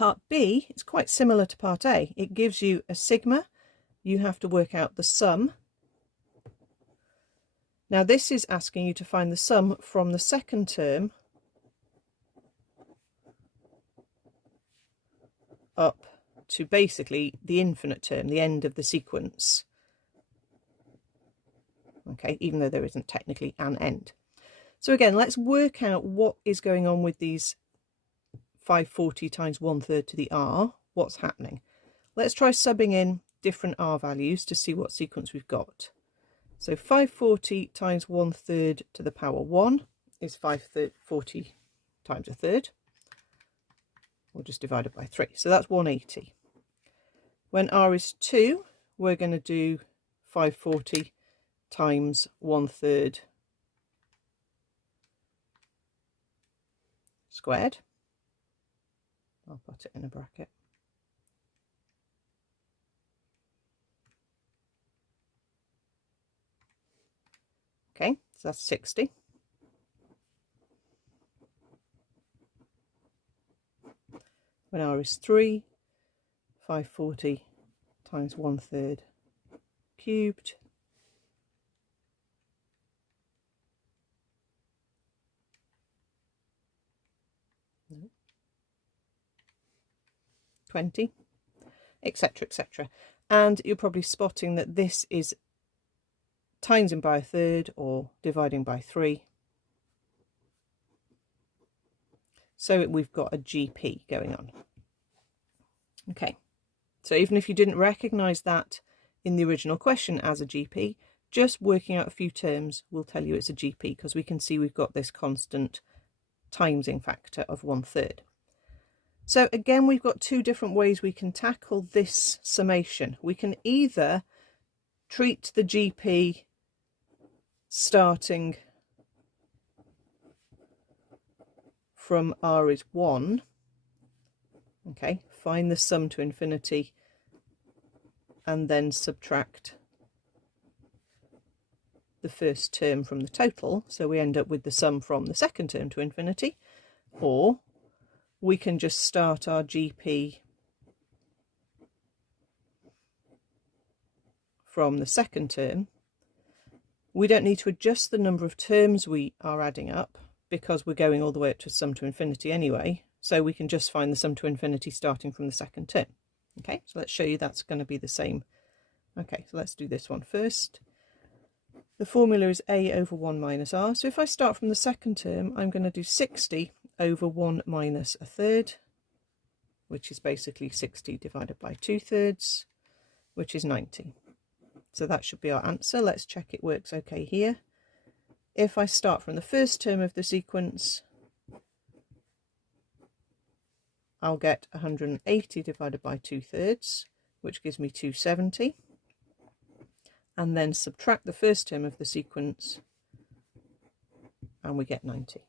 Part B is quite similar to Part A. It gives you a sigma. You have to work out the sum. Now this is asking you to find the sum from the second term up to basically the infinite term, the end of the sequence. Okay, even though there isn't technically an end. So again, let's work out what is going on with these 540 times 1/3 to the r. What's happening? Let's try subbing in different r values to see what sequence we've got. So 540 times 1/3 to the power 1 is 540 times a third. We'll just divide it by 3. So that's 180. When r is 2, we're going to do 540 times 1/3 squared. I'll put it in a bracket. Okay, so that's 60. When r is 3, 540 times 1/3 cubed. No. 20, etc., etc. And you're probably spotting that this is timesing by a third or dividing by 3. So we've got a GP going on. Okay, so even if you didn't recognise that in the original question as a GP, just working out a few terms will tell you it's a GP, because we can see we've got this constant timesing factor of 1/3. So again, we've got two different ways we can tackle this summation. We can either treat the GP starting from r is 1, okay, find the sum to infinity and then subtract the first term from the total, so we end up with the sum from the second term to infinity. Or we can just start our GP from the second term. We don't need to adjust the number of terms we are adding up, because we're going all the way up to sum to infinity anyway, so we can just find the sum to infinity starting from the second term. Okay, so let's show you that's going to be the same. Okay, so let's do this one first. The formula is a over 1 minus r. So if I start from the second term, I'm going to do 60 over 1 minus a third, which is basically 60 divided by 2/3, which is 90. So that should be our answer. Let's check it works okay here. If I start from the first term of the sequence, I'll get 180 divided by 2/3, which gives me 270. And then subtract the first term of the sequence, and we get 90.